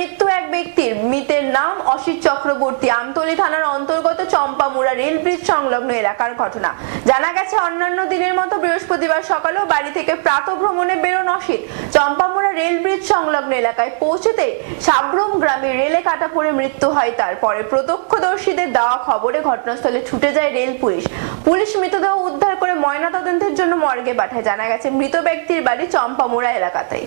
মৃত্যু এক ব্যক্তির মৃতের নাম অসিত চক্রবর্তী আমতলী থানার অন্তর্গত চম্পামুড়া রেল ব্রিজ সংলগ্ন এলাকার ঘটনা। জানা গেছে, অন্যান্য দিনের মতো বৃহস্পতিবার সকালেও বাড়ি থেকে প্রাতঃভ্রমণে বেরোন অসিত। চম্পামুড়া রেল ব্রিজ সংলগ্ন এলাকায় পৌঁছতে সাব্রম গ্রামে রেলে কাটা পড়ে মৃত্যু হয় তারপরে প্রত্যক্ষদর্শীদের দেওয়া খবরে ঘটনাস্থলে ছুটে যায় রেল পুলিশ। পুলিশ মৃতদেহ উদ্ধার করে ময়নাতদন্তের জন্য মর্গে পাঠায়। জানা গেছে, মৃত ব্যক্তির বাড়ি চম্পামুড়া এলাকাতেই।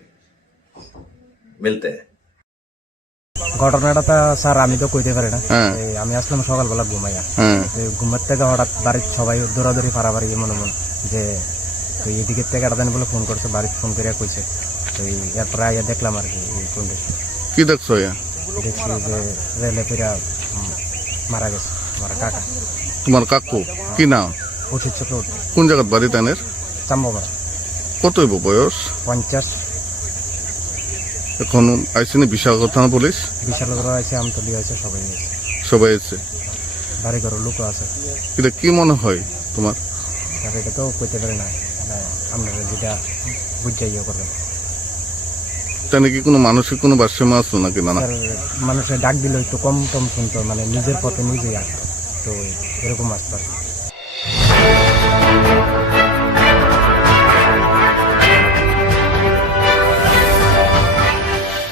মিলতে। ঘটনাটা স্যার আমি তো কইতে পারি না। হ্যাঁ। আমি আসলাম সকালবেলা ঘুমাইয়া। হ্যাঁ। ঘুমের থেকে হঠাৎ বাড়ির সবাই দৌড়াদৌড়ি মনে যে এদিকের থেকে বলে ফোন করছে বাড়ির ফোন কইছে। তো এরপরে আইয়া দেখলাম আর কি কোনটা কি দেখছ দেখছি যে রেলে মারা গেছে আমার কাকা। তোমার কাকু? কি নাম? কোন জায়গার বাড়ি তানের? চাম্বাবাড়া কত বয়স? পঞ্চাশ এখন আইসিনি বিশাখাপত্তনম থানা পুলিশ? বিশাল করে আছে আমতলি আছে সবাই আছে সবাই আছে বাড়ি ঘর লোক আছে। এটা কি মনে হয় তোমার? আর এটা তো কইতে পারি না। না, আপনারা যেটা বুঝাই ইয়ে করবেন। তাহলে কি কোনো মানসিক কোনো ভারসাম্য আসলো নাকি? না না। মানুষের ডাক দিলে একটু কম কম শুনতো মানে নিজের পথে নিজেই আসতো তো এরকম আসতো।